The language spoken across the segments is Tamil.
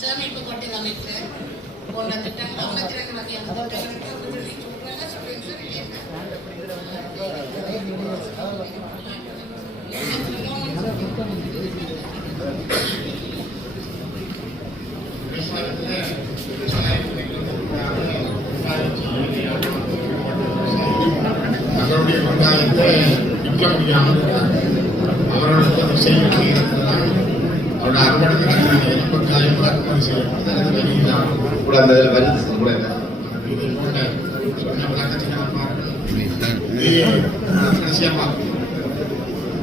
சேமிப்பு கொட்டி அமைப்பு போன்ற திட்டங்கள் ஐம்பத்தி ரெண்டு வகையான திட்டங்களுக்கு விடுதலை விற்க முடியாமல் செய்ய அறுவடை கூட அந்த கூட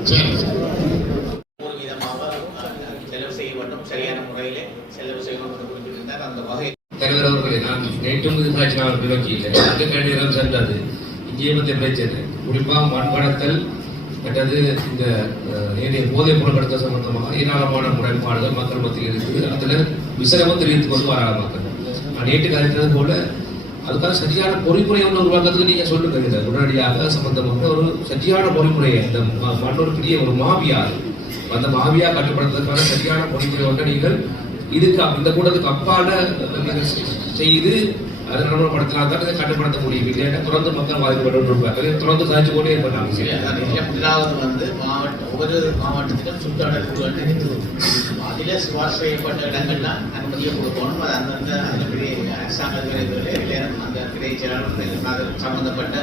சரி செலவு செய்ய சரியான முறையிலே செலவு அந்த வகை தலைவர் அவர்களே நான் நேற்றும் காட்சி நான் விளக்கியில் அங்கே கண்டிடம் சென்றது இங்கே பற்றிய பிரச்சனை குறிப்பாக மண்படத்தல் மற்றது இந்த ஏனைய போதைப் பொருள் சம்பந்தமாக ஏராளமான முரண்பாடுகள் மக்கள் மத்தியில் இருக்குது. அதில் விசரமும் தெரிவித்துக் கொண்டு வராங்க மக்கள். நான் நேற்று கதைத்தது போல அதுக்கான சரியான பொறிமுறை ஒன்று உருவாக்கிறதுக்கு நீங்கள் சொல்லுங்க உடனடியாக சம்பந்தமாக ஒரு சரியான பொறிமுறையை இந்த மற்றொரு பெரிய ஒரு மாவியார் அந்த மாவியா கட்டுப்படுத்துறதுக்கான சரியான பொறிமுறை ஒன்றை நீங்கள் இதுக்கு இந்த கூட்டத்துக்கு அப்பால செய்து அதை நடைமுறைப்படுத்தினா தான் இதை கட்டுப்படுத்த முடியும். இல்லைன்னா தொடர்ந்து மக்கள் பாதிக்கப்பட்டு இருப்பாங்க. தொடர்ந்து காய்ச்சி கொண்டே இருப்பாங்க. சரி, அதான் முதலாவது வந்து மாவட்ட ஒவ்வொரு மாவட்டத்திலும் சுற்றாடல் குழுக்கள் இருக்குது அதில் சிபார்சு செய்யப்பட்ட இடங்கள்லாம் அனுமதியை கொடுக்கணும். அது அந்தந்த அதனுடைய அரசாங்க அதிகாரிகளே அந்த கிளை செயலாளர்கள் சம்பந்தப்பட்ட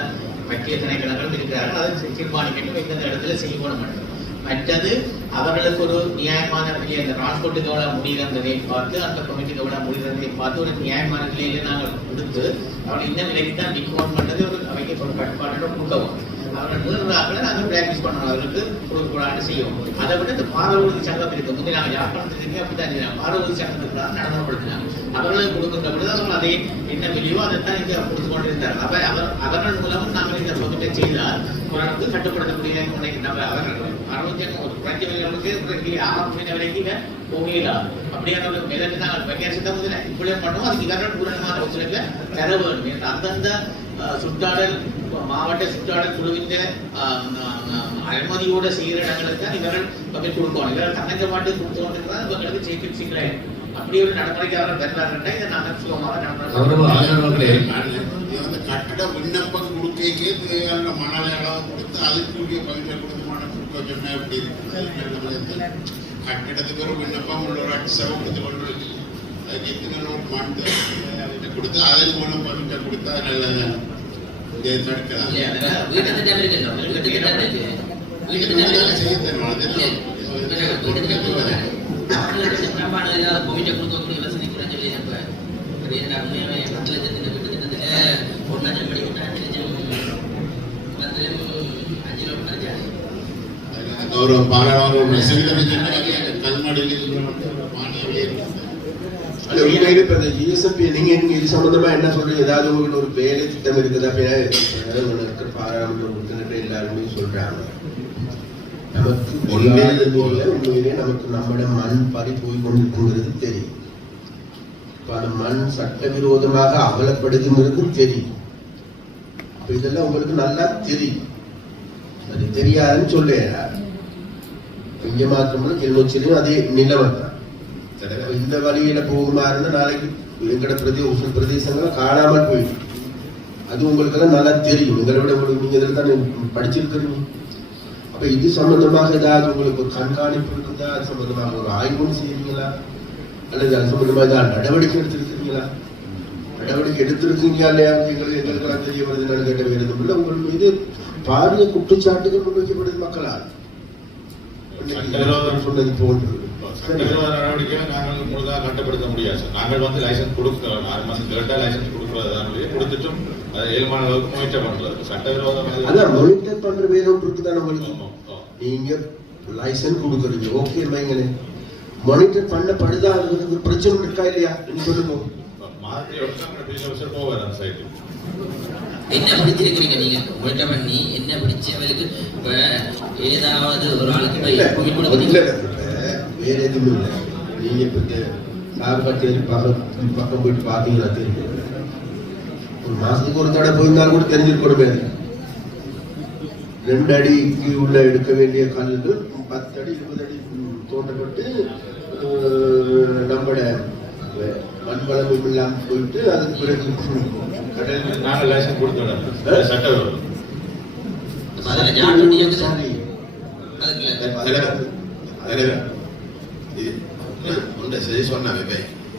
மத்திய திணைக்களங்கள் இருக்கிறார்கள். அதை தீர்மானிக்கட்டும். எந்தெந்த இடத்துல செய்யப்பட மட்டும் மற்றது அவர்களுக்கு ஒரு நியாயமான விலையை அந்த டிரான்ஸ்போர்ட்டுக்கு எவ்வளவு முடிகிறதை பார்த்து அந்த கமிட்டிக்கு எவ்வளவு முடிகிறதை பார்த்து ஒரு நியாயமான விலையில நாங்கள் கொடுத்து அவர்கள் இந்த நிலைக்கு தான் விற்கணும் பண்ணது ஒரு அவைக்கு ஒரு கட்டுப்பாட்டோட கொடுக்கவும். அவர்கள் நாங்கள் பிராக்டிஸ் பண்ணணும் அவர்களுக்கு கொடுக்கூடாது செய்யவும் அதை விட இந்த பாரவூர்தி சங்கம் இருக்கு முந்தைய நாங்கள் யாழ்ப்பாணத்துக்கு அப்படித்தான் செஞ்சாங்க பாரவூர்தி சங்கத்துக்கு தான் நடைமுறைப்படுத்தினாங்க அவர்களுக்கு கொடுக்கின்ற பொழுது அவர்கள் அதை என்ன விலையோ அதைத்தான் இங்கே கொடுத்து கொண்டிருந்தார் அப்ப அவர் அவர்கள் மூலம் நாங்கள் இந்த பகுதியை செய்தால் ஓரளவுக்கு கட்டுப்படுத்தக்கூடிய நினைக்கின்ற அவர்கள்? அறுபத்தி ஒரு குறைஞ்ச விலைகளுக்கு ஆறாம் மணி விலைக்கு போகல அப்படியான ஒரு நாங்கள் வைக்காசி தான் முதல்ல இப்படியே பண்ணுவோம் அதுக்கு இவர்கள் பூரணமான ஒத்துழைப்பை தர வேண்டும். அந்தந்த சுற்றாடல் மாவட்ட சுற்றாடல் குழுவின் அனுமதியோட செய்கிற இடங்களுக்கு தான் இவர்கள் பகிர் கொடுக்கணும் இவர்கள் தன்னஞ்ச பாட்டு கொடுத்து கொண்டிருந்தால் இவங்களுக்கு ஜெயிக்க சிக்கலாயிடும் அப்படி ஒரு நடைமுறைக்கு அவர்கள் பெறாருன்னா இதை நாங்கள் சுகமாக வந்து கட்டிட விண்ணப்பம் கொடுக்கைக்கே தேவையான மணலை கொடுத்து அதுக்குரிய பகுதியை கொடுத்து மணல் கொடுக்க சொன்னா எப்படி இருக்கு கட்டிடத்துக்கு ஒரு விண்ணப்பம் உள்ள ஒரு அடிசவை கொடுத்து கொண்டு அதுக்கு எத்தனை மண் கொடுத்து அதன் மூலம் பகுதியை கொடுத்தா நல்லது. கோவிட்டை கொடுக்கக்கூடிய வசதி கூட சொல்லி இப்ப. ஒரு இரண்டாம் உண்மையான பத்து லட்சத்துல வீட்டு திட்டத்துல ஒரு லட்சம் படி விட்டா அஞ்சு லட்சம் பத்து அஞ்சு லட்சம் கிடைச்சாரு. கௌரவ பாராளுமன்ற செய்த கல்மடையில் மானியம் அல்ல, உண்மையிலே இப்ப இந்த GSP நீங்க நீங்க இது சம்பந்தமா என்ன சொல்றீங்க? ஏதாவது உங்களுக்கு ஒரு வேலை திட்டம் இருக்குதா? அப்படின்னா பாராளுமன்ற உறுப்பினர்கள் எல்லாருமே சொல்றாங்க. நமக்கு உண்மையிலே உண்மையிலே நமக்கு நம்மிடம் மண் பறி போய் கொண்டிருக்குங்கிறது தெரியும். இப்ப அந்த மண் சட்டவிரோதமாக அகலப்படுதுங்கிறதும் தெரியும். அப்ப இதெல்லாம் உங்களுக்கு நல்லா தெரியும். அது தெரியாதுன்னு சொல்லுறாரு இங்க மாத்திரமல்ல கிளிநொச்சிலையும் அதே நிலைமை இந்த வழியில போகுமாறுன்னு நாளைக்கு எங்கட பிரதே உசல் பிரதேசங்கள் காணாமல் போயிடும். அது உங்களுக்கு எல்லாம் நல்லா தெரியும். உங்களை விட உங்களுக்கு நீங்க இதில் தானே படிச்சிருக்கிறீங்க. அப்ப இது சம்பந்தமாக ஏதாவது உங்களுக்கு கண்காணிப்பு இருக்குதா? அது சம்பந்தமாக ஒரு ஆய்வு செய்வீங்களா? அல்லது அது சம்பந்தமா ஏதாவது நடவடிக்கை எடுத்திருக்கிறீங்களா? நடவடிக்கை எடுத்திருக்கீங்களா இல்லையா? எங்களுக்கு எங்களுக்கெல்லாம் தெரிய வருது. என்னன்னு கேட்ட வேறு இல்லை. உங்கள் மீது பாரிய குற்றச்சாட்டுகள் முன்வைக்கப்படுது மக்களால். சொன்னது போன்று. சட்டவிரோத நடவடிக்கைகளை நாங்கள் முழுதாக கட்டுப்படுத்த முடியாது. நாங்கள் வந்து லைசன்ஸ் கொடுக்கிறோம் ஆறு மாசம் கேட்டா லைசன்ஸ் கொடுக்கறது தான் ஒழிய, கொடுத்துட்டும் ஏழுமான அளவுக்கு முயற்சி பண்றது சட்டவிரோதம் அது- அதான் மானிட்டர் பண்ற வேணும் இருக்குதான் உங்களுக்கு. நீங்க லைசன்ஸ் கொடுக்குறீங்க. ஓகே வைங்களே. மானிட்டர் பண்ணப்படுதா அது பிரச்சனை இருக்கா இல்லையா? சொல்லுங்க. என்ன பிடிச்சிருக்கிறீங்க நீங்க? உங்கள்கிட்ட பண்ணி என்ன பிடிச்சவங்களுக்கு இப்ப ஏதாவது ஒரு ஆளுக்கு இல்ல போய் கோவிட் இல்ல, கொடுக்குறீங்க இல்ல, இப்ப வேற எதுவும் இல்லை. நீங்க இப்ப இந்த நாகப்பட்டேரி பக்கம் பக்கம் போயிட்டு பாத்தீங்கன்னா தெரியும். ஒரு மாசத்துக்கு ஒரு தடவை போயிருந்தாலும் கூட தெரிஞ்சிருக்கணுமே. ரெண்டு அடிக்கு உள்ள எடுக்க வேண்டிய கல்லுகள் பத்து அடி இருபது அடி தோண்டப்பட்டு நம்மட மண் வளமும் இல்லாமல் போயிட்டு அதுக்கு பிறகு கடல் நாங்கள் லைசன்ஸ் கொடுத்துடணும் சட்டம் அதில் சாரி? தலைவர், இது உண்ட சரி சொன்னாங்க இப்ப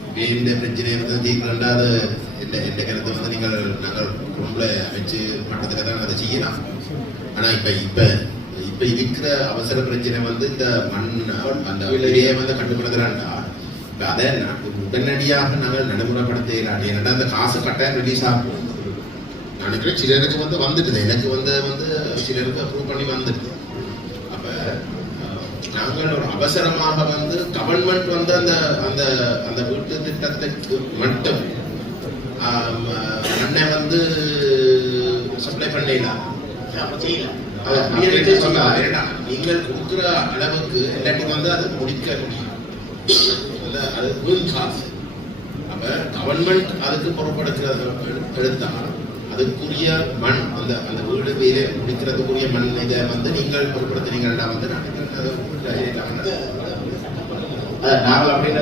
இப்ப இந்த பிரச்சனை வந்து நீங்கள் நாங்கள் ரொம்ப அமைச்சு மட்டத்தில் தான் அதை செய்யலாம் ஆனா இப்ப இப்ப இப்ப இருக்கிற அவசர பிரச்சனை வந்து இந்த மண் அந்த விலையை வந்து கட்டுப்படுத்துறாண்டா இப்ப அதை உடனடியாக நாங்கள் நடைமுறைப்படுத்த இயலாது ஏன்னா அந்த காசு கட்டாயம் ரிலீஸ் ஆகும் நான் நினைக்கிறேன் சிலருக்கு வந்து வந்துட்டுது எனக்கு வந்து வந்து சிலருக்கு அப்ரூவ் பண்ணி வந்துடுது நாங்கள் ஒரு அவசரமாக வந்து கவர்மெண்ட் வந்து அந்த அந்த அந்த வீட்டு திட்டத்துக்கு மட்டும் மண்ணை வந்து சப்ளை பண்ணலாம் நீங்கள் கொடுக்குற அளவுக்கு இல்லாட்டி வந்து அதை முடிக்க முடியும். அது காசு அப்ப கவர்மெண்ட் அதுக்கு பொறுப்படுத்துறது எடுத்தா அதுக்குரிய மண் அந்த அந்த வீடு வேலை முடிக்கிறதுக்குரிய மண் இதை வந்து நீங்கள் பொருட்படுத்தினீங்கன்னா வந்து நாங்கள் அப்படின்னு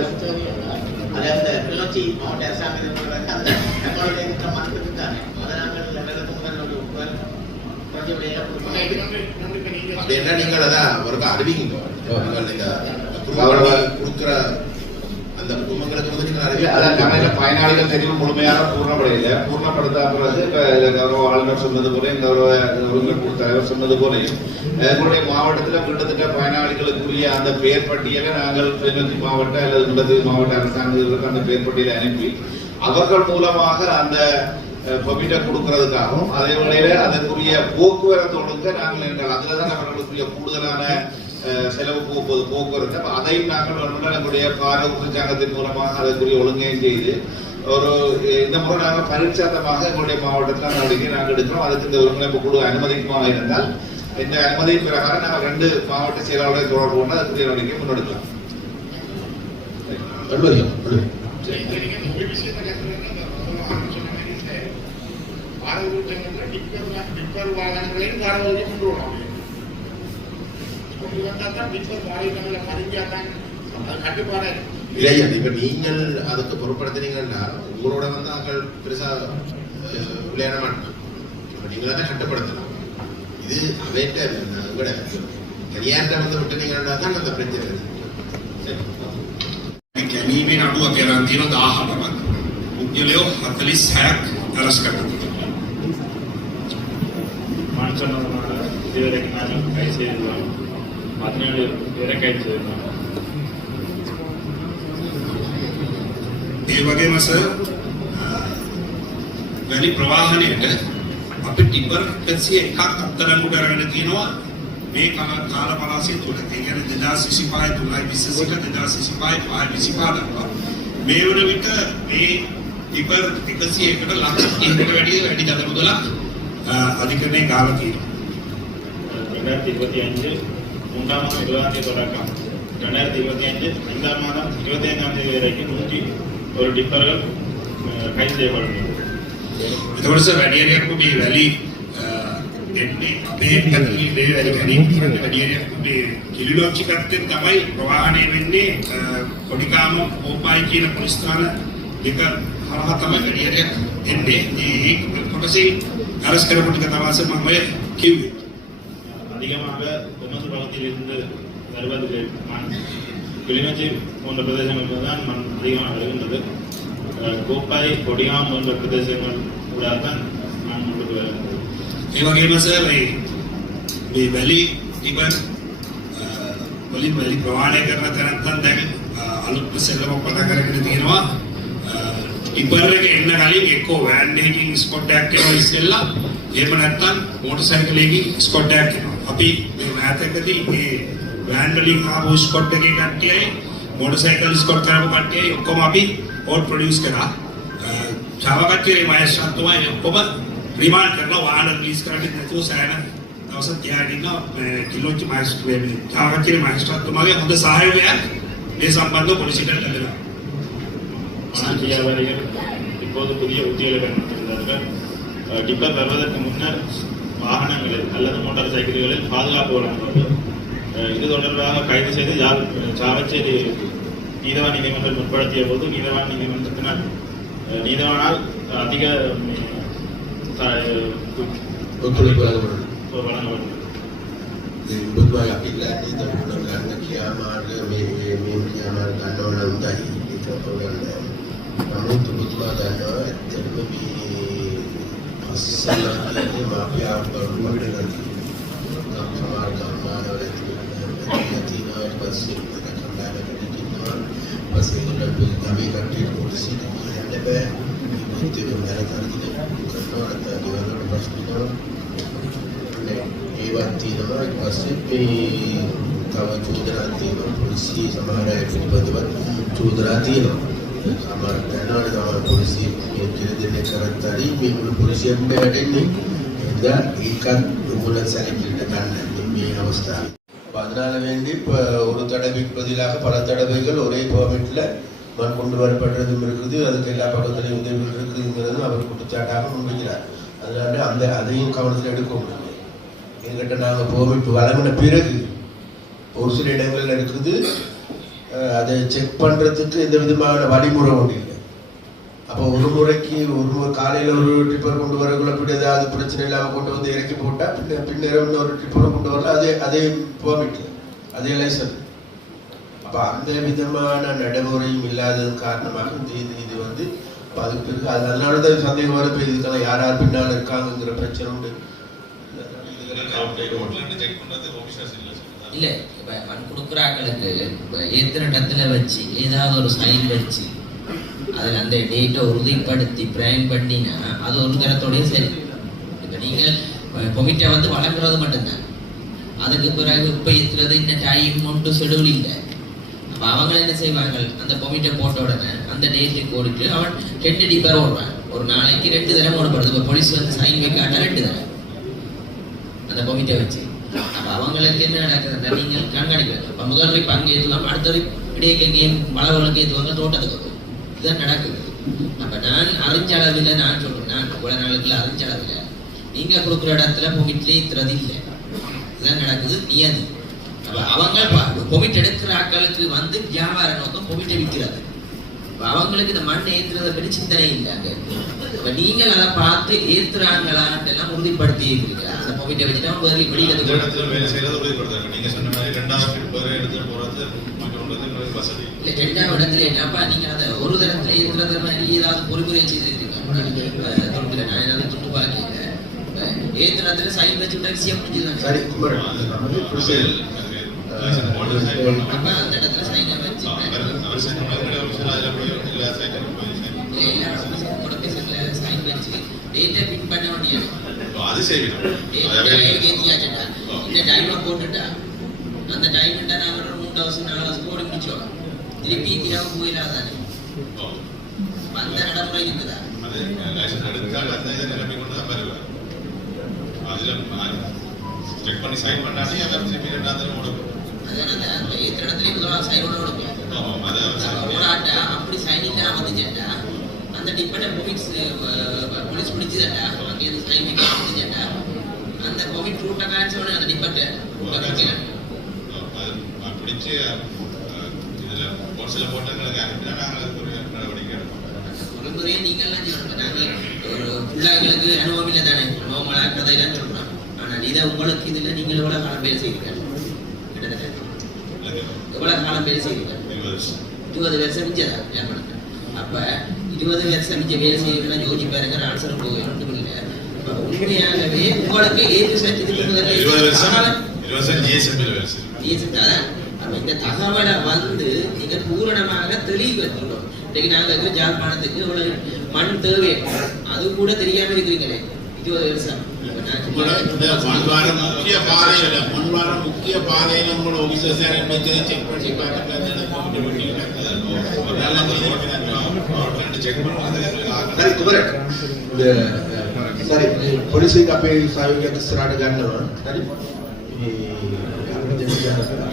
அது அந்த கிளர்ச்சி மாவட்ட அரசாங்கம் அந்த தங்களுடைய திட்டம் மாற்றத்துக்கு தானே. அதை நாங்கள் அதான் ஒரு அறிவிங்க. நீங்கள் கொடுக்குற பயனாளிகள் தெரிவு முழுமையாக பூர்ணப்படையில. பூர்ணப்படுத்தா பிறகு இப்ப இதுல கௌரவ ஆளுநர் சொன்னது போலையும் கௌரவ ஒருங்கிணைப்பு தலைவர் சொன்னது போலையும். எங்களுடைய மாவட்டத்தில் கிட்டத்தட்ட பயனாளிகளுக்குரிய அந்த பெயர் பட்டியலை நாங்கள் கிளிநொச்சி மாவட்ட அல்லது முல்லத்தீவு மாவட்ட அரசாங்கங்களுக்கு அந்த பெயர் பட்டியலை அனுப்பி அவர்கள் மூலமாக அந்த பொமிட்டை கொடுக்கறதுக்காகவும் அதே வேளையில அதற்குரிய போக்குவரத்து ஒழுங்க நாங்கள் எங்கள் அதுல தான் அவர்களுக்குரிய கூடுதலான செலவு போக போகுது போக்குவரத்து அப்ப அதையும் நாங்கள் வேணும்னா நம்முடைய பாரம்பரிய சங்கத்தின் மூலமாக அதற்குரிய ஒழுங்கையும் செய்து ஒரு இந்த முறை நாங்கள் பரிட்சாத்தமாக எங்களுடைய மாவட்டத்தில் நடவடிக்கை நாங்கள் எடுக்கிறோம் அதுக்கு இந்த ஒருங்கிணைப்பு குழு அனுமதிக்குமாக இருந்தால் இந்த அனுமதியின் பிரகாரம் நாங்கள் ரெண்டு மாவட்ட செயலாளரை தொடர்பு கொண்டு அதுக்குரிய நடவடிக்கை முன்னெடுக்கலாம் வாகனங்களையும் வாடகைக்கு கொண்டு வரணும் கொண்டு வந்தா தான் டிப்பர் வாகனங்களை மதிஞ்சா தான் அது கட்டுப்பாடு இல்லையா இப்ப நீங்கள் அதுக்கு பொருட்படுத்துனீங்கன்னா உங்களோட வந்து ஆக்கள் பெருசா அஹ், விளையாட மாட்டாங்க இப்ப நீங்களா தான் கட்டுப்படுத்தலாம் இது அவைட்ட விட தனியார்ட்ட வந்து விட்டுனீங்கன்னா தான் அந்த பிரச்சனை இருக்கு. சரி ගැනීමේ අඩුවක් කරන් තියෙන 18ක්. පුද්ගලයෝ 46ක් අරස් කරනවා. மண் சொன்னதுனால இதுவரைக்கும் நாங்கள் അതിനുവേണ്ടി വേറെ കഴിച്ചു തരുന്നതാണ് ඒ වගේම සර් වැලි ප්‍රවාහණයට අපි ටිපර් 101ක් අත්අඩංගු කරගෙන තියෙනවා මේ කාල පරාසය තුළ. ඒ කියන්නේ 2025 තුලයි 2025 2025 දක්වා මේ වන විට මේ ටිපර් 101කට ලක්ෂ 3කට වැඩි වැඩි දඩ මුදලක් අධිකරණය ගාලා තියෙනවා. ඒකට 25 மூன்றாம் மாதம் இருபதாம் தேதி தொடக்கம் ரெண்டாயிரத்தி இருபத்தி அஞ்சு ஐந்தாம் மாதம் இருபத்தி ஐந்தாம் தேதி வரைக்கும் நூற்றி ஒரு டிப்பர்கள் அஹ், கைது செய்யப்படும் එතකොට සර් වැඩිහරියක් මේ වැලි අ, එන්නේ අපේ පැතුලි මේ වැලි ගැනීම කරන්න වැඩිහරියක් මේ කිලිලොච්චිකත්වෙන් තමයි ප්‍රවාහණය වෙන්නේ අ, කොඩිකාම ඕපායි කියන පොලිස් ස්ථාන දෙක හරහා තමයි වැඩිහරියක් එන්නේ ඒ කොටසේ අරස් කරපු ටික තමයි සර් මම ඔය කිව්වේ அதிகமாக உமது பகுதியிலிருந்து வருவது மண் கிளிநொச்சி போன்ற பிரதேசங்களுக்கு தான் மண் அதிகமாக வருகின்றது அஹ், கோப்பாய் கொடியாம் போன்ற பிரதேசங்கள் கூட தான் மண் கொண்டு வருகின்றது ඒ වගේම සර් මේ මේ වැලි ඉබන් වලින් වැලි ප්‍රවාහණය කරන තැනත්තන් දැන් අ, අලුත් සෙල්ලමක් පටන් කරගෙන තියෙනවා ඉබර් එක එන්න කලින් එක්කෝ වෑන් එකකින් ස්කොට් එකක් එනවා ඉස්සෙල්ලා එහෙම නැත්නම් මෝටර් සයිකලයකින් ස්කොට් එකක් එනවා අපි මේ මෑතකදී මේ වෑන් වලින් ආපු ස්කොඩ් එකේ කට්ටියයි මොටරසයිකල් ස්කොඩ් කරපු කට්ටියයි ඔක්කොම අපි ඕල් ප්‍රොඩියුස් කරා. Java කට්ටියයි මහේෂ්ත්‍රන් තමයි ඔක්කොම රිමාන්ඩ් කරලා වාහන රිලීස් කරන්න නැතුව සෑහෙන දවසක් තියාගෙන ඉන්නවා මේ කිලෝච්ච මහේෂ්ත්‍රය මේ Java කට්ටියයි මහේෂ්ත්‍රන්තුමාගේ හොඳ සහයෝගයක් මේ සම්බන්ධව පොලිසියට ලැබෙනවා. ಡಿಪ್ಲೋದ ಪುದಿಯ ಉದ್ಯೋಗ ಡಿಪ್ಲೋ ಬರೋದಕ್ಕೆ ಮುನ್ನ அஹ், டிப்பர் வருவதற்கு முன்னர் வாகனங்களில் அல்லது மோட்டார் சைக்கிள்களில் பாதுகாப்பு வழங்குவது அஹ், இது தொடர்பாக கைது செய்து ஜா- சாவச்சேரி நீதவான் நீதிமன்றம் முற்படுத்திய போது நீதவான் நீதிமன்றத்தினால் அஹ், நீதவானால் அதிக உம், த- ஒத்துழைப்பு வழங்கப்படும் வழங்கப்படும் බුදුමයි අපි ඉල්ලන්නේ තමුණ ගන්න කියා මාර්ග මේ මේ මේ කියා මාර්ග ගන්න ඕන උන්දයි ඒක පොරන්න නමුත් බුදුමා ගන්නවා ඇත්තටම මේ അസ്സലാം അല്ലെങ്കിൽ മാഫി ആവുകയാണ് മകളെ നൽകി നമ്മമാർ നമ്മാനവരെ തീരുമാനത്തിനായ ബസ്സിൽ കണ്ടാലെ പഠിക്കുന്നവർ ബസ്സിലുള്ള നവി കട്ടിൽ കുറിച്ച് എൻ്റെ പേർ വിഭൂത്തിനും നിലനിർത്തി കണ്ണോടത്തെ ദിവസങ്ങളുടെ പ്രശ്നങ്ങളും പിന്നെ എഴുപത്തിനാല് ബസ്സിൽ തവ ചൂതരാത്തീനം കുറിച്ച് സമാനായ ചൂതരാത്തീനം మరతనాడు కావాలి పోలీసు ఎనిమిది కరతడి మిమ్మల్ని పోలీసు ఎంబై అడండి ఇంకా ఇంకా అంబులెన్స్ அளிக்கின்றன మీ అవస్థ அதனால வேண்டி இப்போ ஒரு தடவைக்கு பதிலாக பல தடவைகள் ஒரே கோவிட்டில் மண் கொண்டு வரப்படுறதும் இருக்குது அதுக்கு எல்லா பக்கத்துலையும் உதவிகள் இருக்குதுங்கிறதும் அவர் குற்றச்சாட்டாக முன்வைக்கிறார் அதனால அந்த அதையும் கவனத்தில் எடுக்க முடியும் எங்கிட்ட நாங்கள் கோவிட் வழங்கின பிறகு ஒரு சில இடங்களில் இருக்குது அதை செக் பண்ணுறதுக்கு எந்த விதமான வழிமுறை ஒன்று இல்லை. அப்போ ஒரு முறைக்கு ஒரு முறை காலையில் ஒரு ட்ரிப்பர் கொண்டு வரக்குள்ள இப்படி ஏதாவது பிரச்சனை இல்லாமல் கொண்டு வந்து இறக்கி போட்டால் பின்ன பின்னரும் இன்னொரு ட்ரிப்பரை கொண்டு வரல அதே அதே பெர்மிட் அதே லைசன் அப்போ அந்த விதமான நடைமுறையும் இல்லாததன் காரணமாக இந்த இது இது வந்து அதுக்கு அது அதனால தான் சந்தேகம் வரப்போ இதுக்கெல்லாம் யார் யார் பின்னால் இருக்காங்கங்கிற பிரச்சனை உண்டு. இல்ல இப்போ மண் கொடுக்குறாக்களுக்கு இப்போ ஏத்துற இடத்துல வச்சு ஏதாவது ஒரு சைன் வச்சு அதுல அந்த டேட்டை உறுதிப்படுத்தி பிரைன் பண்ணினா அது ஒரு தரத்தோடய சரி. இப்போ நீங்கள் கொமிட்டை வந்து வழங்குறது மட்டும்தான். அதுக்கு பிறகு இப்போ ஏற்றுறது இந்த டைம் ஒன்று ஷெடியூல் இல்லை. அப்ப அவங்க என்ன செய்வாங்க அந்த கொமிட்டை போட்ட உடனே அந்த டேட்டுக்கு ஓடிட்டு அவன் ரெண்டு டிப்பர் ஓடுவான். ஒரு நாளைக்கு ரெண்டு தரம் ஓடப்படுது. இப்போ போலீஸ் வந்து சைன் வைக்காட்டா ரெண்டு தடவை. அந்த கொமிட்டை வச்சு. அவங்களுக்கு என்ன நடக்குதுன்னா நீங்கள் கண்காணிக்க அப்ப முதல் போய் பங்கு ஏற்றுவாங்க அடுத்தது இடையேயும் வளவளுக்கு ஏற்றுவாங்க தோட்டத்துக்கு இதுதான் நடக்குது. அப்ப நான் அறிஞ்ச அளவில் நான் சொல்றேன். நான் இவ்வளவு நாளுக்குள்ள அறிஞ்ச அளவில். நீங்க கொடுக்குற இடத்துல பொமிட்லேயே ஏத்துறது இல்லை. இதுதான் நடக்குது. நியதி. அப்ப அவங்க பொமிட் எடுக்கிற ஆட்களுக்கு வந்து வியாபார நோக்கம் பொமிட்டை விற்கிறது அவங்களுக்கு இந்த மண்ணை ஏத்துறதை பற்றி சிந்தனை இல்லை அங்க அப்ப நீங்கள் அதை பார்த்து ஏத்துறாங்களான்ட்டு எல்லாம் உறுதிப்படுத்தி இருக்கிறீங்களா அந்த பொமிட்டை வச்சுட்டு அவன் வெளியே வெளியில வேலை செய்யறது உறுதிப்படுத்தாங்க நீங்க சொன்ன மாதிரி ரெண்டாவது இல்ல ரெண்டாவது இடத்துல என்னப்பா நீங்க அந்த ஒரு தரத்துல ஏத்துறது மாதிரி ஏதாவது பொறிமுறை செய்திருக்கீங்க துண்டுல நான் ஏதாவது துண்டு பார்க்கல ஏத்துறதுல சைன் வச்சு விட்டா ஈஸியா முடிஞ்சுதான் சரி அப்ப அந்த இடத்துல சைனை டேட்டை பின் பண்ண வேண்டியது அது செய்யணும் ஏத்தியாச்சுட்டா இந்த டைமை போட்டுட்டா அந்த டைம்ட்டா நாங்க ஒரு மூணு ஹவர்ஸ் நாலு ஹவர்ஸ் போடி முடிச்சோம் திருப்பி இரவு போயிடாதானே அந்த நடைமுறை இருக்குதா செக் பண்ணி சைன் பண்ணாலே திருப்பி ரெண்டாவது அதான் இடத்துல அப்படி தான் வந்துச்சேன்டா அந்த டிப்பனை போலீஸ் போலீஸ் பிடிச்சதா அங்கே இருந்து சைன் வைக்க வந்துச்சேன்டா அந்த கோவிட் ரூட்டை காய்ச்சவனே அந்த அது பிடிச்சி இதில் போர்ஸில் போட்டு எங்களுக்கு அனுப்பினா நாங்கள் ஒரு நடவடிக்கை எடுப்போம். ஒரு முறையே நீங்கள்லாம் சொல்லணும் நாங்கள் ஒரு பிள்ளைகளுக்கு அனுபவம் தானே? நோமலா கதையெல்லாம் சொல்றோம். ஆனால் இதை உங்களுக்கு இதில் நீங்கள் எவ்வளோ காலம் செய்வீங்க கிட்டத்தட்ட. எவ்வளோ காலம் செய்வீங்க இருபது வருஷம். இருபது வருஷம் அப்ப இருபது வருஷம் மிச்ச வேலை செய்யணும்னா யோசிச்சு பாருங்க ஆன்சர் அப்ப உண்மையாகவே உங்களுக்கு ஏது இருபது வருஷம் அப்ப இந்த தகவலை வந்து நீங்க பூரணமாக தெளிவுபடுத்தணும் இன்னைக்கு நாங்க இருக்கிற ஜாழ்ப்பாணத்துக்கு இவ்வளவு மண் தேவை. அது கூட தெரியாம இருக்கிறீங்களே இருபது வருஷம். முக்கிய பாதையில முக்கிய பாதையில உங்களோட ஆபீசர்ஸ் செக் பண்ணி பார்த்துட்டு හරි උඹලට සරි මේ පොලිසිය අපේ සහයෝගයක් ඉස්සරහට ගන්නවා හරි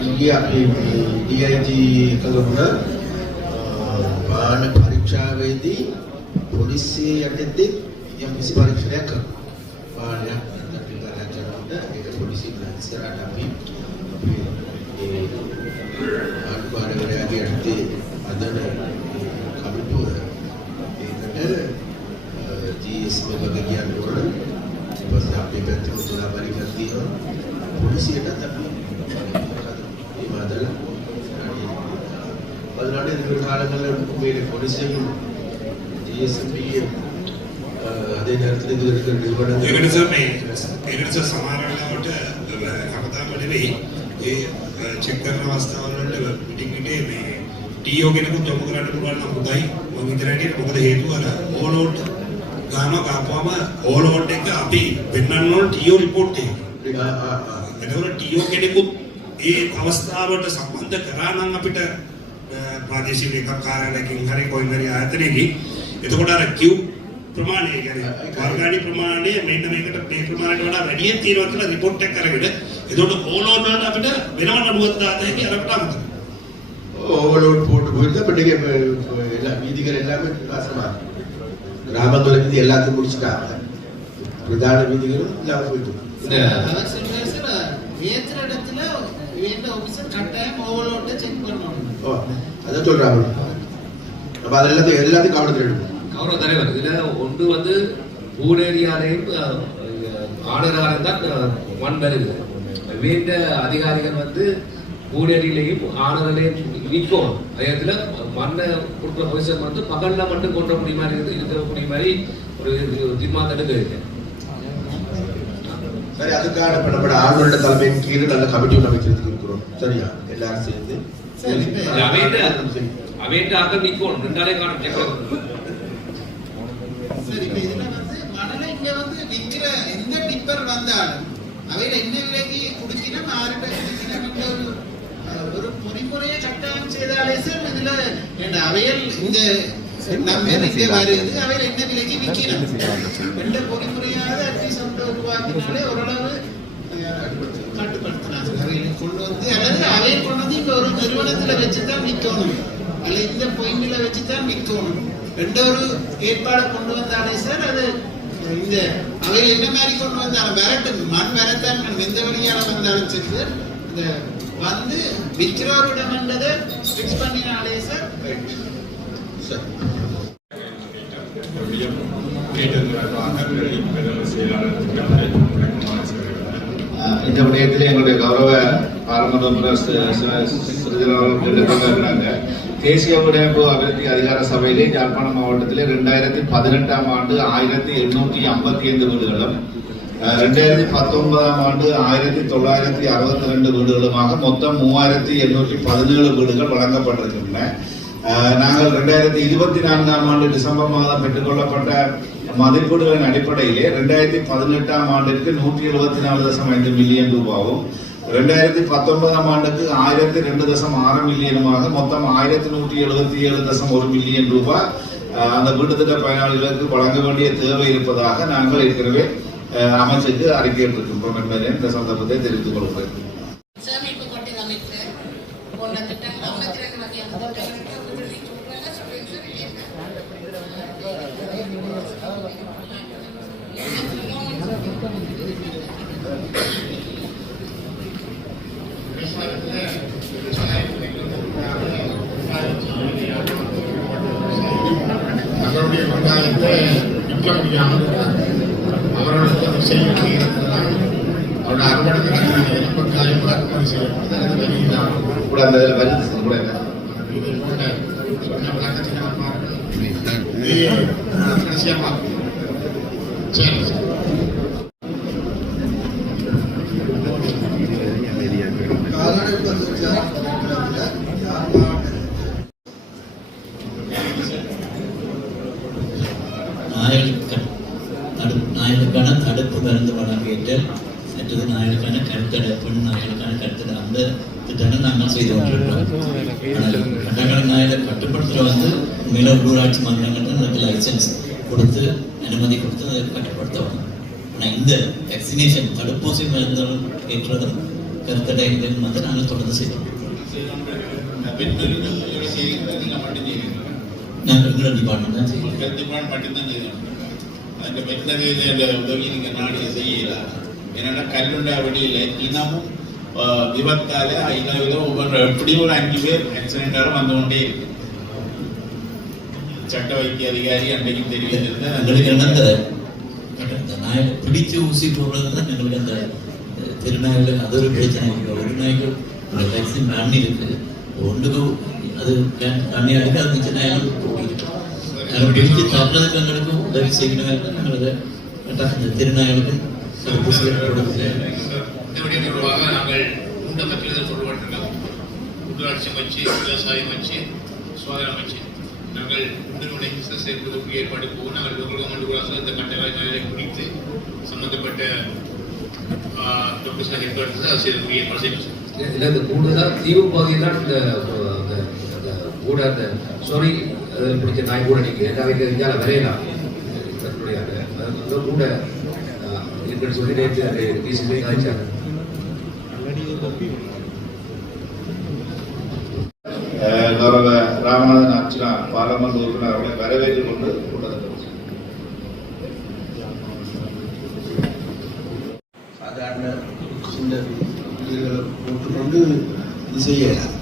ඉන්දිය අපේ DIG කලබුණ බාන පරීක්ෂාවේදී පොලිසිය යටතේ යම් කිසි පරීක්ෂණයක් කරනවා പോലീസിലും ജി എസ് എം പിയും അതേ നേരത്തിൽ വിഘടിച്ച വിഘടിച്ച സമാനമായിട്ട് കവിതാ പണിവി ఈ చక్కెర వాస్తవాలంటే మీటింగ్టే టీయోగినకు తొమ్మిది వాళ్ళు నమ్ముతాయి వంగించడానికి ఒక హేతు అలా ఓల్ అవుట్ గానో కాపామ ఓల్ అవుట్ ఇంకా అవి విన్నాను టీయో రిపోర్ట్ టీయో කෙනෙකුත් ඒ අවස්ථාවට සම්බන්ධ කරා නම් අපිට ප්‍රාදේශීය ලේකම් කාර්යාලයකින් හරි කොයින් හරි ආයතනයකින් එතකොට අර කිව් ප්‍රමාණය කියන්නේ වර්ගාණි ප්‍රමාණය මෙන්න මේකට මේ ප්‍රමාණයට වඩා වැඩියෙන් තියෙනවා කියලා රිපෝට් එක කරගෙන එතකොට ඕලෝඩ් වලට අපිට වෙනම නඩුවක් දාත හැකි අරකට අමතක. ஓவர்லோட் போட்டு போயிட்டு இப்போ நீங்கள் எல்லா வீதிகள் எல்லாமே நாசமாக கிராமத்துல இருந்து எல்லாத்தையும் முடிச்சுட்டாங்க பிரதான வீதிகளும் இல்லாமல் போயிட்டு இந்த அவர் சொல்றாரு சார் ஏத்துற இடத்துல வேண்ட ஆபீசர் கட்டாயம் ஓவர்லோட்டை செக் பண்ணணும் ஓ அதை சொல்கிறாங்க அப்போ அது எல்லாத்தையும் எல்லாத்தையும் கவனத்தில் எடுக்கணும் கௌரவ தலைவர் இதுல ஒன்று வந்து ஊடேரியாலையும் ஆளுநராலையும் தான் மண் வருது வேண்ட அதிகாரிகள் வந்து ஊடேரியிலையும் ஆளுநரையும் நிற்கும் அதே இடத்துல மண்ணை கொடுக்குற பொசிஷன் வந்து பகல்ல மட்டும் கொண்ட முடியுமா இருக்குது இருக்கிற முடிய மாதிரி ஒரு தீர்மானம் இருக்கு சரி அதுக்கான இப்போ நம்ம ஆளுநரோட தலைமையின் கீழ் நல்ல கமிட்டி ஒன்று அமைக்கிறதுக்கு இருக்கிறோம் சரியா எல்லாரும் சேர்ந்து அவைண்ட அவைண்ட அங்க நிற்கும் ரெண்டாலே காணும் check சரி இப்ப இதுல வந்து மணலை இங்க வந்து விக்கிற எந்த டிப்பர் வந்தாலும் அவையில என்ன விலைக்கு குடுக்கினா ஆறுட குடுக்கினா ஒரு ஒரு பொறிமுறையை கட்டாயம் செய்தாலே சார் இதுல அவையல் இந்த நம்ம இங்கே வருது அவையில என்ன விலைக்கு பொறிமுறையாவது அட்லீஸ்ட் வந்து உருவாக்கினாலே ஓரளவு. அவையில கொண்டு வந்து அல்லது அவையை கொண்டு நிறுவனத்துல வச்சுதான் விற்கணும். அல்ல இந்த பாயிண்ட்ல வச்சுதான் விற்கணும். ரெண்டு ஒரு ஏற்பாடு கொண்டு வந்தாலே சார் அது இந்த அவை என்ன மாதிரி கொண்டு வந்தாலும் வரட்டும். மண் வரத்தான் எந்த வழியால வந்தாலும் சரி சார். இந்த வந்து விற்கிறவரிடம் என்றதை ஃபிக்ஸ் பண்ணினாலே சார் சரி. இந்த விடயத்தில் எங்களுடைய கௌரவ பாராளுமன்ற தேசிய விடையமைப்பு அபிவிருத்தி அதிகார சபையிலே யாழ்ப்பாணம் மாவட்டத்திலே ரெண்டாயிரத்தி பதினெட்டாம் ஆண்டு ஆயிரத்தி எண்ணூற்றி ஐம்பத்தி ஐந்து வீடுகளும் ரெண்டாயிரத்தி பத்தொன்பதாம் ஆண்டு ஆயிரத்தி தொள்ளாயிரத்தி அறுபத்தி ரெண்டு வீடுகளுமாக மொத்தம் மூவாயிரத்தி எண்ணூற்றி பதினேழு வீடுகள் வழங்கப்பட்டிருக்கின்றன. நாங்கள் ரெண்டாயிரத்தி இருபத்தி நான்காம் ஆண்டு டிசம்பர் மாதம் பெற்றுக்கொள்ளப்பட்ட மதிப்பீடுகளின் அடிப்படையிலே ரெண்டாயிரத்தி பதினெட்டாம் ஆண்டிற்கு நூற்றி எழுபத்தி நாலு தசம் ஐந்து மில்லியன் ரூபாவும் ரெண்டாயிரத்தி பத்தொன்பதாம் ஆண்டுக்கு ஆயிரத்தி ரெண்டு தசம் ஆறு மில்லியனுமாக மொத்தம் ஆயிரத்தி நூற்றி எழுபத்தி ஏழு தசம் ஒரு மில்லியன் ரூபாய் அந்த வீட்டுத்திட்ட பயனாளிகளுக்கு வழங்க வேண்டிய தேவை இருப்பதாக நாங்கள் ஏற்கனவே அமைச்சருக்கு அமைச்சுக்கு அறிக்கையிட்டிருக்கின்றோம் என்பதை இந்த சந்தர்ப்பத்தை தெரிவித்துக் கொள்கிறேன் சேமிப்பு பட்டியல் அமைத்து போன்ற திட்டங்கள் அமைச்சரங்க வகையான திட்டங்களுக்கு விடுதலை சொல்றாங்க சொல்றீங்க சார் இல்லையா வெங்காயத்தை விற்க முடியாமல் இருக்கிறாங்க அவர்களுக்கு செய்ய இருக்கிறாங்க அவருடைய அறுவடை வெங்காயம் இறக்குமதி செய்யப்படுது அது வெளியிடாமல் கூட அந்த இதில் வருது கூட. இது சொன்ன விளக்கத்தினை பார்ப்பார்கள் இது கடைசியாக சரி சரி. மேல உள்ளூராட்சி மன்றங்கள் அதுக்கு லைசன்ஸ் கொடுத்து அனுமதி கொடுத்து அதை கட்டுப்படுத்தவும். ஆனால் இந்த வேக்சினேஷன் தடுப்பூசி மருந்துகள் ஏற்றதும் கருத்தடை இதுன்னு வந்து நாங்கள் தொடர்ந்து செய்கிறோம் நாங்கள் எங்களோட டிபார்ட்மெண்ட் தான் செய்கிறோம் மட்டும்தான் செய்யணும் அந்த வெட்டினரியில உதவி நீங்க என்னன்னா கல்லுண்ட வழியில தினமும் விபத்தால ஐநூறு ஒவ்வொரு எப்படியும் ஒரு அஞ்சு பேர் ஆக்சிடென்டால வந்து கொண்டே இருக்கு. சட்ட வைத்திய அதிகாரி அன்றைக்கும் தெரிவித்திருந்தார் எங்களுக்கு என்ன அந்த அந்த நாயை பிடிச்சு ஊசி போடுறது தான் எங்களுக்கு அந்த அஹ், திருநாய்கள் அது ஒரு பிரச்சனை இருக்கு ஒரு நாய்கள் அந்த வேக்சின் பண்ணி இருக்கு ஒன்றுக்கு அது தண்ணி அடிக்க அது மிச்ச நாய்கள் போட்டிருக்கு அதை பிடிச்சு தப்புறதுக்கு எங்களுக்கும் உதவி நாங்கள் உடனுடைய பிசினஸ் செய்வதற்கு ஏற்பாடு போகும். நாங்கள் கவர்மெண்ட் கூட இந்த கட்டளை குறித்து சம்பந்தப்பட்ட டாக்டர்ஸ் ஹெட் அதை செய்வதற்கு ஏற்பாடு செய்யணும் இல்லை இந்த கூடுதலாக தீவு பகுதியில் தான் இந்த அஹ், அந்த அந்த கூட அந்த சொறி அதில் பிடிச்ச நாய் கூட நிற்குது அவைக்கு இந்தியாவில் வரையலாம். தன்னுடைய அந்த அந்த கூட அஹ், இருக்குன்னு சொல்லி நேற்று அந்த டிசிபி காய்ச்சாங்க அஹ் கௌரவ ராமநாதன் அர்ச்சனா பாராளுமன்ற உறுப்பினர் அவர்களை வரவேற்றுக் கொண்டு கூட்டத்தில் சாதாரண சின்ன போட்டுக்கொண்டு இது செய்யலாம்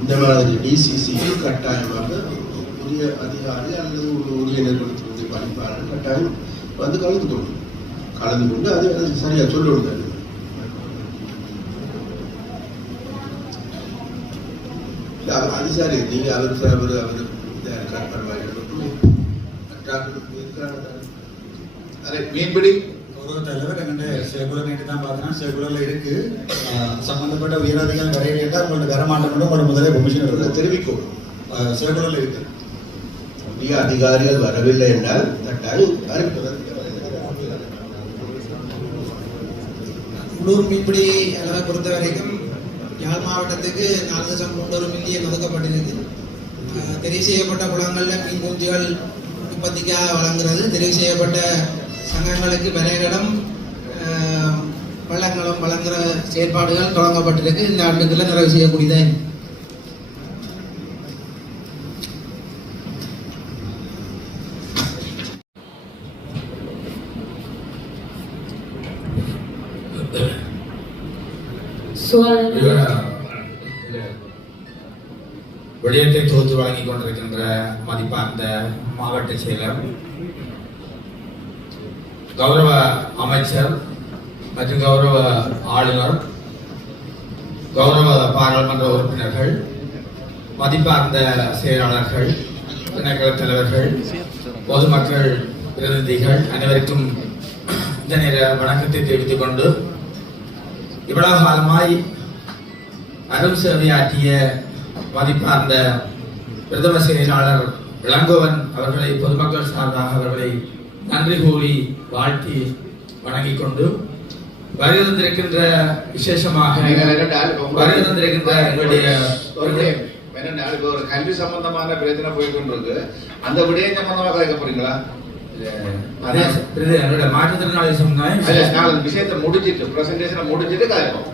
இந்த மாதிரி டிசிசிக்கு கட்டாயமாக உரிய அதிகாரி அல்லது ஒரு உரிய நிறுவனத்தினுடைய பணிப்பாளர் கட்டாயம் வந்து கலந்து கொள்ளும். கலந்து கொண்டு அது சரியா சொல்லணும் இல்ல, அது- அது சரி நீங்க அவருக்கு அவர் அவர் இதாக இருக்கார் பரவாயில்லை மீன்பிடி. கௌரவ தலைவர் எங்கள்கிட்ட சேகுலர் நேற்று தான் பார்த்தோன்னா சேகுலரில் இருக்கு. சம்பந்தப்பட்ட உயரதிகாரி வரையில் இருந்தால் உங்கள்ட்ட வர உங்களோட முதலே பெர்மிஷன் எடுத்து தெரிவிக்கும் சேகுலரில் இருக்கு. உரிய அதிகாரிகள் வரவில்லை என்றால் கட்டாயம் அறிவிப்பதற்கு உள்ளூர் மீன்பிடி அளவை பொறுத்த வரைக்கும் யாழ் மாவட்டத்துக்கு நாலு தசம் மூன்றொரு மில்லியன் ஒதுக்கப்பட்டிருக்கு தெரிவு செய்யப்பட்ட குளங்களில் மீன் குஞ்சுகள் உற்பத்திக்காக வழங்குறது. தெரிவு செய்யப்பட்ட சங்கங்களுக்கு விலைகளும் ஆஹ் வளங்களும் வழங்குற செயற்பாடுகள் தொடங்கப்பட்டிருக்கு. இந்த ஆண்டுக்குள்ள நிறைவு செய்யக்கூடியதாக விடயத்தை தொகுத்து வழங்கிக் கொண்டிருக்கின்ற மதிப்பார்ந்த மாவட்ட செயலர் கௌரவ அமைச்சர் மற்றும் கௌரவ ஆளுநர் கௌரவ பாராளுமன்ற உறுப்பினர்கள் மதிப்பார்ந்த செயலாளர்கள் திணைக்கள தலைவர்கள் பொதுமக்கள் பிரதிநிதிகள் அனைவருக்கும் இந்த நேர வணக்கத்தை தெரிவித்துக் கொண்டு இவ்வளவு காலமாய் அரும் சேவையாற்றிய மதிப்பார்ந்த பிரதம செயலாளர் இளங்கோவன் அவர்களை பொதுமக்கள் சார்பாக அவர்களை நன்றி கூறி வாழ்த்தி வணங்கிக் கொண்டு வருகை தந்திருக்கின்ற விசேஷமாக வருகை தந்திருக்கின்ற எங்களுடைய இப்போ ஒரு கல்வி சம்பந்தமான பிரச்சனை போய் கொண்டிருக்கு அந்த விடயம் சம்பந்தமாக கேட்க போறீங்களா? எங்களுடைய மாற்றுத்திறனாளி சமுதாயம் விஷயத்தை முடிச்சிட்டு பிரசன்டேஷனை முடிச்சிட்டு கதைப்போம்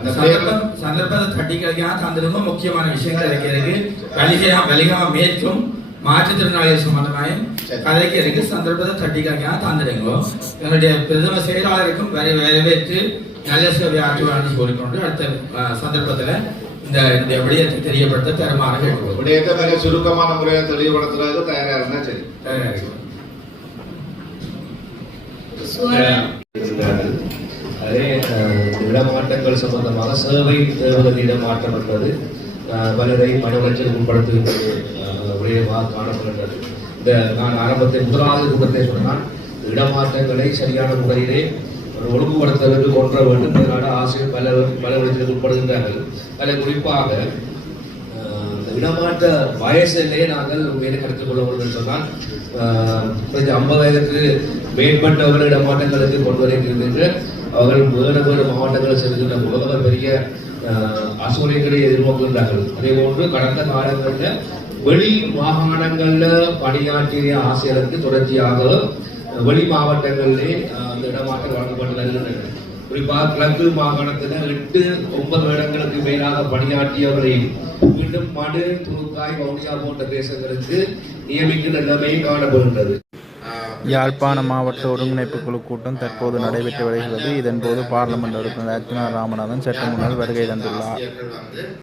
அந்த சந்தர்ப்பம் சந்தர்ப்பத்தை தட்டி கழிக்காம தந்திருக்கும் முக்கியமான விஷயங்கள் இருக்கு. இருக்கு. வலிகா வலிகா மேற்கும் மாற்றுத்திறனாளிகள் சம்பந்தமாயும் கதைக்கு இருக்கு. சந்தர்ப்பத்தை தட்டி கழிக்காம தந்திருங்கோ எங்களுடைய பிரதம செயலாளருக்கும் வரை வரவேற்று நல்ல சேவை ஆற்றுவார்னு கூறிக்கொண்டு அடுத்த சந்தர்ப்பத்துல இந்த இந்த விடயத்தை தெரியப்படுத்த தருமாறு கேட்டுக்கொள்கிறோம் விடயத்தை மிக சுருக்கமான முறையை தெளிவுபடுத்துறதுக்கு தயாரா இருந்தா சரி. இருக்கிறார்கள் அதே அதே இடமாற்றங்கள் சம்பந்தமாக சேவை தேவதல் இடமாற்றம் என்பது பலரை மன உளைச்சலுக்கு உட்படுத்துகின்றது. அஹ், காணப்படுகின்றது. இந்த நான் ஆரம்பத்தில் முதலாவது கூட்டத்தை சொன்னால் இடமாற்றங்களை சரியான முறையிலே ஒரு ஒழுங்குபடுத்துவதற்கு கொன்ற வேண்டும். இதனால ஆசிரியர் பல பல உளைச்சலுக்கு உட்படுகின்றார்கள். அதில் குறிப்பாக இந்த இடமாற்ற வயசிலே நாங்கள் மேலே கருத்தில் கொள்ள வேண்டும் சொன்னால் கொஞ்சம் ஐம்பதாயிரத்துக்கு மேற்பட்டவர்கள் இடமாற்றங்களுக்கு கொண்டு வருகின்ற அவர்கள் வேறு வேறு மாவட்டங்களில் செல்கின்ற போது பெரிய அஹ், அசூரியங்களை எதிர்நோக்குகின்றார்கள். அதே போன்று கடந்த காலங்களில் வெளி மாகாணங்களில் பணியாற்றிய ஆசிரியருக்கு தொடர்ச்சியாக வெளி மாவட்டங்களிலே அந்த இடமாற்றம் வழங்கப்பட்டு வருகின்றன குறிப்பாக கிழக்கு மாகாணத்தில் எட்டு ஒன்பது இடங்களுக்கு மேலாக பணியாற்றியவரை மீண்டும் மடு துருக்காய் வவுனியா போன்ற தேசங்களுக்கு நியமிக்கும் நிலைமையும் காணப்படுகின்றது. யாழ்ப்பாண மாவட்ட ஒருங்கிணைப்பு குழு கூட்டம் தற்போது நடைபெற்று வருகிறது. இதன்போது பார்லமெண்ட் உறுப்பினர் அர்ஜுனா ராமநாதன் சற்று முன்னால் வருகை தந்துள்ளார்.